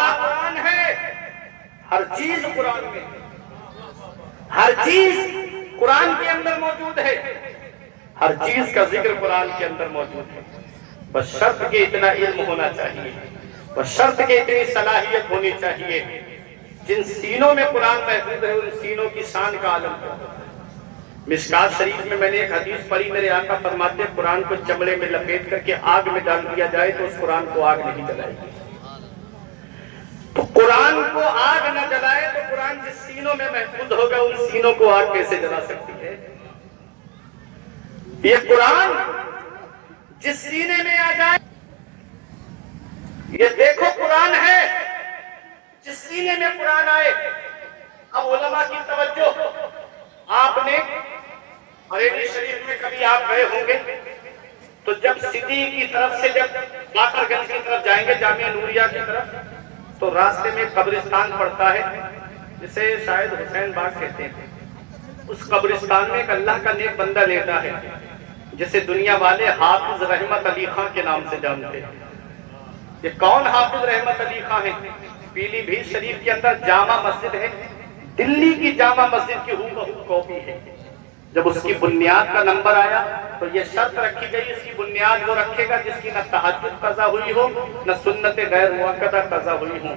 ہمارا قرآن ہے، ہر چیز قرآن میں، ہر چیز قرآن کے اندر موجود ہے، ہر چیز کا ذکر قرآن کے اندر موجود ہے، بس شرط کہ اتنا علم ہونا چاہیے، بس شرط کہ اتنی صلاحیت ہونی چاہیے۔ جن سینوں میں قرآن محفوظ ہے ان سینوں کی شان کا عالم ہے۔ مشکات شریف میں نے ایک حدیث پڑھی، میرے آقا فرماتے ہیں قرآن کو چمڑے میں لپیٹ کر کے آگ میں ڈال دیا جائے تو اس قرآن کو آگ نہیں جلائے گی۔ تو قرآن کو آگ نہ جلائے تو قرآن جس سینوں میں محفوظ ہوگا ان سینوں کو آگ کیسے جلا سکتی ہے؟ یہ قرآن جس سینے میں آ جائے، یہ دیکھو قرآن ہے، جس سینے میں قرآن آئے۔ اب علماء کی توجہ، آپ نے بریلی شریف میں کبھی آپ گئے ہوں گے تو جب سٹی کی طرف سے جب باقر گنج کی طرف جائیں گے، جامعہ نوریہ کی طرف، تو راستے میں قبرستان پڑتا ہے جسے شاید حسین باغ کہتے ہیں۔ اس قبرستان میں ایک اللہ کا نیک بندہ لیٹا ہے جسے دنیا والے حافظ رحمت علی خان کے نام سے جانتے ہیں۔ یہ کون حافظ رحمت علی خان ہے؟ پیلی بھیت شریف کے اندر جامع مسجد ہے، دلی کی جامع مسجد کی ہو کاپی ہے۔ جب اس کی بنیاد کا نمبر آیا تو یہ شرط رکھی گئی، اس کی بنیاد وہ رکھے گا جس کی نہ تہجد قضا ہوئی ہو نہ سنت غیر موقدہ قضا ہوئی ہو۔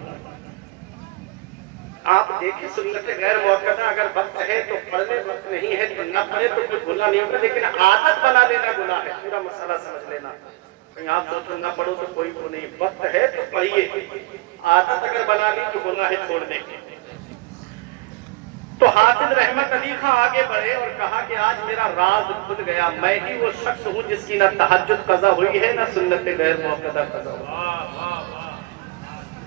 آپ دیکھیں سنت غیر موقدہ اگر وقت ہے تو پڑھ لے، وقت نہیں ہے تو نہ پڑھے تو کوئی گناہ نہیں ہوگا، لیکن عادت بنا لینا گناہ ہے۔ پورا مسئلہ سمجھ لینا، کہیں آپ سوچو نہ پڑھو تو کوئی کو نہیں، وقت ہے تو پڑھیے، عادت اگر بنا لی تو گناہ ہے چھوڑنے کی۔ تو حافظ رحمت علی خان آگے بڑھے اور کہا کہ آج میرا راز کھل گیا، میں ہی وہ شخص ہوں جس کی نہ تہجد قضا ہوئی ہے نہ سنت غیر موقدہ قضا ہوئی،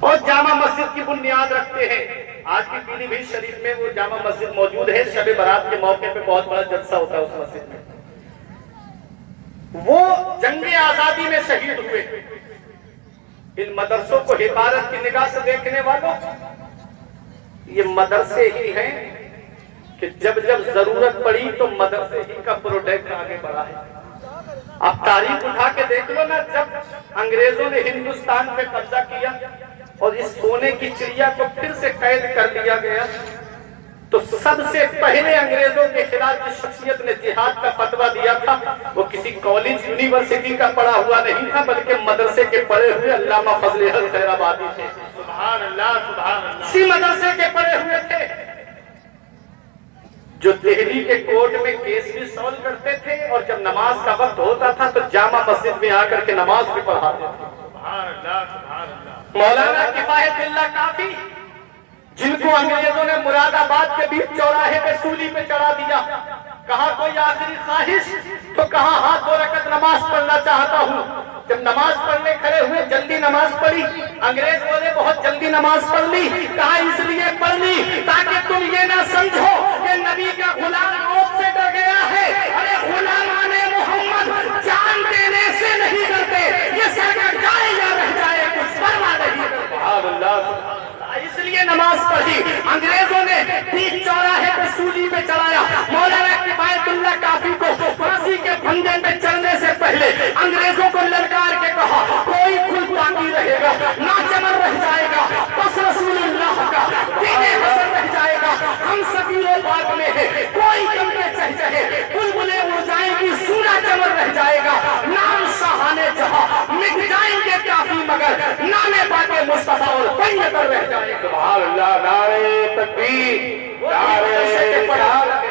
اور جامع مسجد کی بنیاد رکھتے ہیں۔ آج کی پیلی بھیت شریف میں وہ جامع مسجد موجود ہے، شب برات کے موقع پہ بہت بڑا جلسہ ہوتا ہے اس مسجد میں۔ وہ جنگ آزادی میں شہید ہوئے۔ ان مدرسوں کو حقارت کی نگاہ سے دیکھنے والوں، یہ مدرسے ہی ہیں کہ جب جب ضرورت پڑی تو مدرسے ہی کا پروڈکٹ آگے بڑھا ہے۔ آپ تاریخ اٹھا کے دیکھ لو نا، جب انگریزوں نے ہندوستان پہ قبضہ کیا اور اس سونے کی چڑیا کو پھر سے قید کر لیا گیا تو سب سے پہلے انگریزوں کے خلاف جس شخصیت نے جہاد کا فتویٰ دیا تھا وہ کسی کالج یونیورسٹی کا پڑھا ہوا نہیں تھا بلکہ مدرسے کے پڑھے ہوئے علامہ فضل حق خیر آبادی تھے۔ سبحان اللہ سبحان اللہ، اسی مدرسے کے پڑھے ہوئے تھے جو دہلی کے کورٹ میں کیس بھی سالو کرتے تھے اور جب نماز کا وقت ہوتا تھا تو جامع مسجد میں آ کر کے نماز بھی پڑھاتے تھے۔ سبحان اللہ سبحان اللہ۔ مولانا کفایت اللہ کافی، جن کو انگریزوں نے مراد آباد کے بیچ چوراہے پہ سولی پہ چڑھا دیا، کہا کوئی آخری خواہش تو کہا ہاں 2 رکعت نماز پڑھنا چاہتا ہوں۔ جب نماز پڑھنے کھڑے ہوئے جلدی نماز پڑھی، انگریز بولے بہت جلدی نماز پڑھ لی، کہا اس لیے پڑھ لی تاکہ تم یہ نہ سمجھو کہ نبی کا غلام موت سے ڈر گیا ہے۔ ارے غلامان محمد جان دینے سے نہیں ڈرتے، یہ سر کٹ جائے یا رہ جائے کچھ پرواہ نہیں کرتے۔ سبحان اللہ، اس لیے نماز پڑھی۔ انگریزوں نے بیچ چوراہے پہ سولی پہ چڑھایا۔ مولانا کفایت اللہ کافی کو پھانسی کے پھندے پہ چڑھنے سے پہلے انگریزوں کو للکار کے کہا کوئی کل باقی رہے گا، ناچمر رہ جائے گا، بس رسول اللہ کا دین حسن رہ جائے گا، ہم سفیر پاک میں ہے، کوئی کم کے چہچہے بلبلیں اڑ جائیں گی، سونا چمر رہ جائے گا، نام شاہانے جہاں مٹ جائیں گے کافی مگر نام پاک مصطفیٰ اور پنج پر رہ جائے گا۔ سبحان اللہ، نعرہ تکبیر، نعرہ رسالت۔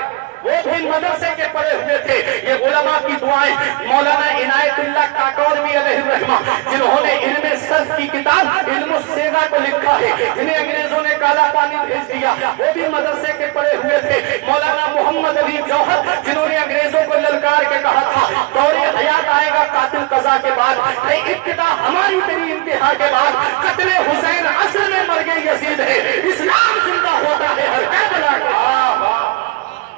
وہ بھی مدرسے کے پڑھے ہوئے تھے۔ یہ علماء کی دعائیں مولانا عنایت اللہ کاکوروی علیہ الرحمہ، جنہوں نے علم صرف کی کتاب علم الصیغہ کو لکھا ہے، جنہیں انگریزوں نے کالا پانی بھیج دیا، وہ بھی مدرسے کے پڑھے ہوئے تھے۔ مولانا محمد علی جوہر، جنہوں نے انگریزوں کو للکار کے کہا تھا دور حیات آئے گا قاتل قضا کے بعد، ہے ابتدا ہماری تیری انتہا کے بعد، قتل حسین اصل میں مرگ یزید ہے، اسلام زندہ ہوتا ہے ہر کربلا کا۔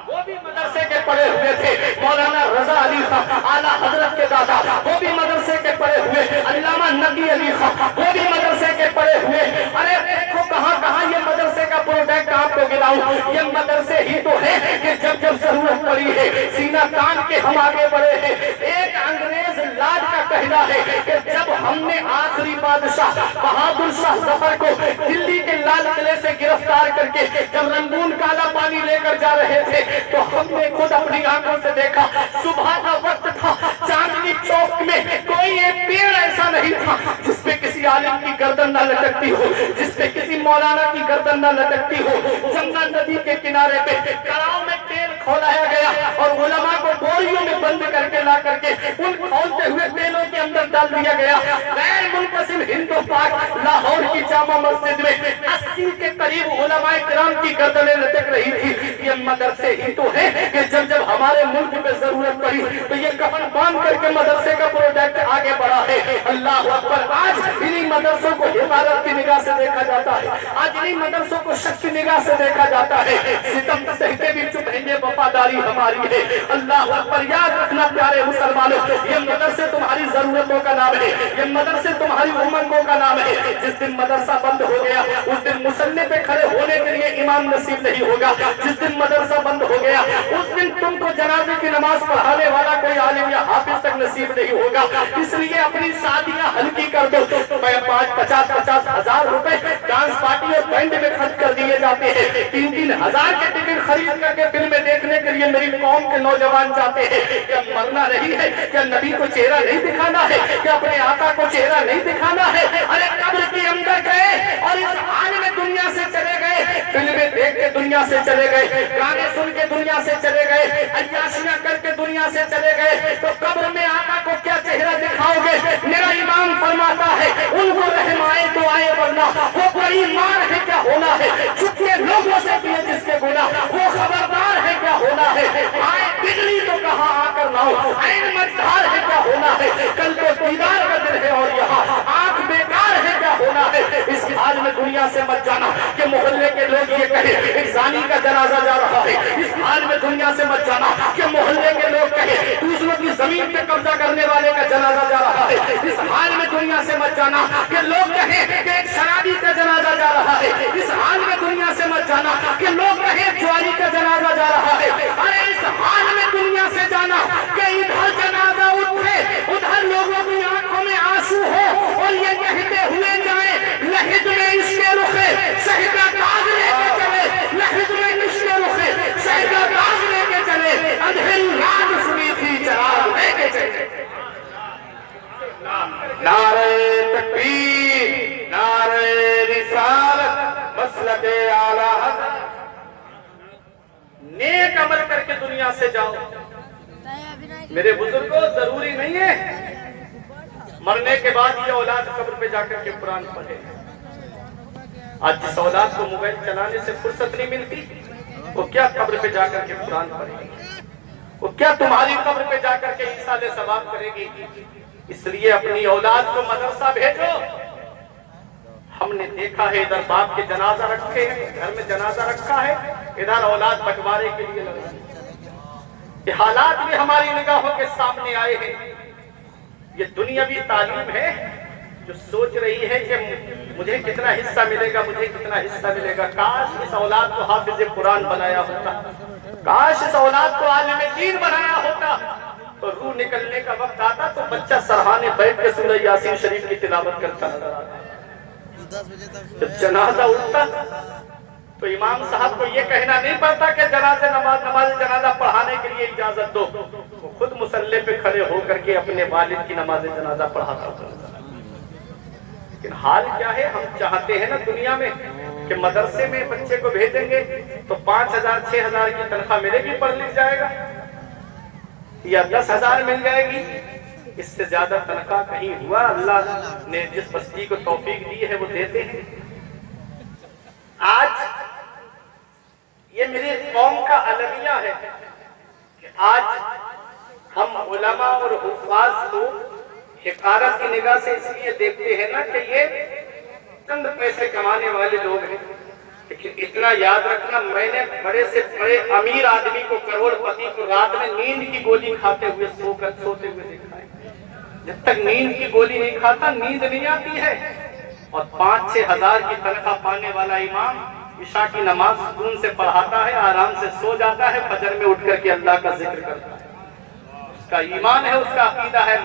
وہ بھی مدرسے کے پڑھے ہوئے تھے۔ مولانا رضا علی خان اعلیٰ حضرت کے دادا، وہ بھی مدرسے کے پڑھے ہوئے۔ علامہ نقی علی خان، وہ بھی مدرسے کے پڑھے ہوئے۔ ارے دیکھو کہاں کہاں یہ مدرسے کا پروڈکٹ آپ کو گراؤں، یہ مدرسے ہی تو ہے کہ جب جب ضرورت پڑی ہے سینہ تان کے ہم آگے بڑھے ہیں۔ ایک انگریز لاج کا کہنا ہے کہ جب ہم نے آخری بادشاہ بہادر شاہ ظفر کو لال قلعے سے گرفتار کر کے جب رنگون کالا پانی لے کر جا رہے تھے تو ہم نے خود اپنی آنکھوں سے دیکھا، صبح کا وقت تھا، چاندنی چوک میں کوئی ایک پیڑ ایسا نہیں تھا جس پہ کسی عالم کی گردن نہ لٹکتی ہو، جس پہ کسی مولانا کی گردن نہ لٹکتی ہو۔ جمنا ندی کے کنارے پہ کڑاؤں میں تیل کھولایا گیا اور علماء کو بوریوں میں بند کر کے لا کر کے ان کھولتے ہوئے تیلوں کے اندر ڈال دیا گیا۔ غیر منقسم ہند و پاک لاہور کی جامع مسجد میں 80 کے قریب علماء کرام کی گردنیں لٹک رہی تھی۔ یہ مدرسے ہی تو ہیں کہ جب ہمارے ملک میں ضرورت پڑی تو یہ کفن باندھ کر کے مدرسے کا پروجیکٹ آگے بڑھا ہے۔ اللہ اکبر! آج انہی مدرسوں کو حفاظت کی نگاہ سے دیکھا جاتا ہے، آج انہی مدرسوں کو شک کی نگاہ سے دیکھا جاتا ہے۔ ستم سہتے بھی چپ ہیں، یہ وفاداری ہماری ہے۔ اللہ اکبر! یاد رکھنا پیارے مسلمانوں، یہ مدرسے تمہاری ضرورتوں کا نام ہے، یہ مدرسے تمہاری امنگوں کا نام ہے۔ جس دن مدرسہ بند ہو گیا اس دن مصلی پہ کھڑے ہونے کے لیے امام نصیب نہیں ہوگا۔ جس دن مدرسہ بند ہو گیا اس دن تم کو جنازے کی نماز پڑھانے والا کوئی عالم یا حافظ تک نصیب نہیں ہوگا۔ اس لیے اپنی شادیاں ہلکی کر دو۔ 50 ہزار روپے ڈانس پارٹی اور بینڈ میں خرچ کر دیے جاتے ہیں، 3 ہزار کے ٹکٹ خرید کر کے فلمیں دیکھنے کے لیے میری قوم کے نوجوان جاتے ہیں۔ کیا مرنا نہیں ہے؟ کیا نبی کو چہرہ نہیں دکھانا ہے؟ کیا اپنے آقا کو چہرہ نہیں دکھانا ہے؟ ارے قبر کے اندر گئے اور اس حال میں دنیا سے چلے گئے، فلمیں دیکھ کے دنیا سے چلے گئے، گانے سن کے دنیا سے چلے گئے، عیاشیاں کر کے دنیا سے چلے گئے، تو قبر میں آقا کو کیا چہرہ دکھاؤ گے؟ میرا امام فرماتا ہے ان کو رحم آئے تو آئے ورنہ وہ بڑی مار ہے کیا ہونا ہے، چھپے لوگوں سے کیے جس کے گناہ وہ خبردار ہے کیا ہونا ہے، آئے بجلی تو کہاں آ کر لاؤ، عین مجدار ہے کیا ہونا ہے، کل تو دیدار کا دن ہے اور یہاں آنکھ بیکار ہے کیا ہونا ہے۔ اس حال میں دنیا سے مت جانا کہ محلے کے لوگ یہ کہیں ایک زانی کا جنازہ جا رہا ہے، اس حال میں دنیا سے مت جانا کہ محلے کے لوگ کہیں دوسروں کی زمین پہ قبضہ کرنے والے کا جنازہ جا رہا ہے، اس حال میں دنیا سے مت جانا کہ لوگ کہیں کہ ایک شرابی کا جنازہ جا رہا ہے، اس حال میں دنیا سے مت جانا کہ لوگ کہیں چوری کا جنازہ جا رہا ہے۔ ارے اس حال میں دنیا سے جانا کہ ادھر جنازہ اٹھے ادھر لوگوں کی آنکھوں میں آنسو ہو اور یہ کہتے ہوئے جائیں لہج میں اس کے رخے شہد کا تاج لے کے چلے، لہج میں اس کے رخے شہد کا تاج لے کے چلے، اندھیری رات سنی تھی چراغ لے کے چلے۔ نعرہ تکبیر، نعرہ رسالت، مسلک اعلیٰ حضرت۔ نیک عمل کر کے دنیا سے جاؤ میرے بزرگوں، ضروری نہیں ہے مرنے کے بعد یہ اولاد قبر پہ جا کر کے قرآن پڑھے۔ آج جس اولاد کو موبائل چلانے سے فرصت نہیں ملتی وہ کیا قبر پہ جا کر کے قرآن پڑھے گی، وہ کیا تمہاری قبر پہ جا کر کے ایصال ثواب کرے گی۔ اس لیے اپنی اولاد کو مدرسہ بھیجو۔ ہم نے دیکھا ہے ادھر باپ کے جنازہ رکھے ہیں، گھر میں جنازہ رکھا ہے، ادھر اولاد بٹوارے کے لیے لگا۔ یہ حالات بھی ہماری نگاہوں کے سامنے آئے ہیں۔ یہ دنیاوی تعلیم ہے جو سوچ رہی ہے کہ مجھے کتنا حصہ ملے گا، مجھے کتنا حصہ ملے گا۔ کاش اس اولاد کو حافظ قرآن بنایا ہوتا، کاش اس اولاد کو عالم دین بنایا ہوتا، تو روح نکلنے کا وقت آتا تو بچہ سرحانے بیٹھ کے سورہ یاسین شریف کی تلاوت کرتا نظر آتا۔ جب جنازہ اٹھتا تو امام صاحب کو یہ کہنا نہیں پڑتا کہ نماز جنازہ پڑھانے کے لیے اجازت دو، وہ خود مصلی پہ کھڑے ہو کر کے اپنے والد کی نماز جنازہ پڑھاتا تھا۔ لیکن حال کیا ہے، ہم چاہتے ہیں نا دنیا میں کہ مدرسے میں بچے کو بھیجیں گے تو 5,000 6,000 کی تنخواہ ملے گی، پڑھ لکھ جائے گا، یا 10,000 مل جائے گی، اس سے زیادہ تنخواہ کہیں ہوا؟ اللہ نے جس بستی کو توفیق دی ہے وہ دیتے ہیں۔ آج یہ میری قوم کا المیہ ہے کہ آج ہم علماء اور حفاظ کو حقارت کی نگاہ سے اس لیے دیکھتے ہیں نا کہ یہ چند پیسے کمانے والے لوگ ہیں، لیکن اتنا یاد رکھنا، میں نے بڑے سے بڑے امیر آدمی کو، کروڑ پتی کو رات میں نیند کی گولی کھاتے ہوئے سوتے ہوئے دیکھا ہے۔ جب تک نیند کی گولی نہیں کھاتا نیند نہیں آتی ہے۔ اور 5-6 ہزار کی تنخواہ پانے والا امام عشاء کی نماز سکون سے پڑھاتا ہے، آرام سے سو جاتا ہے، فجر میں اٹھ کر کے اللہ کا ذکر کرتا ہے۔ اس کا ایمان ہے، اس کا عقیدہ ہے۔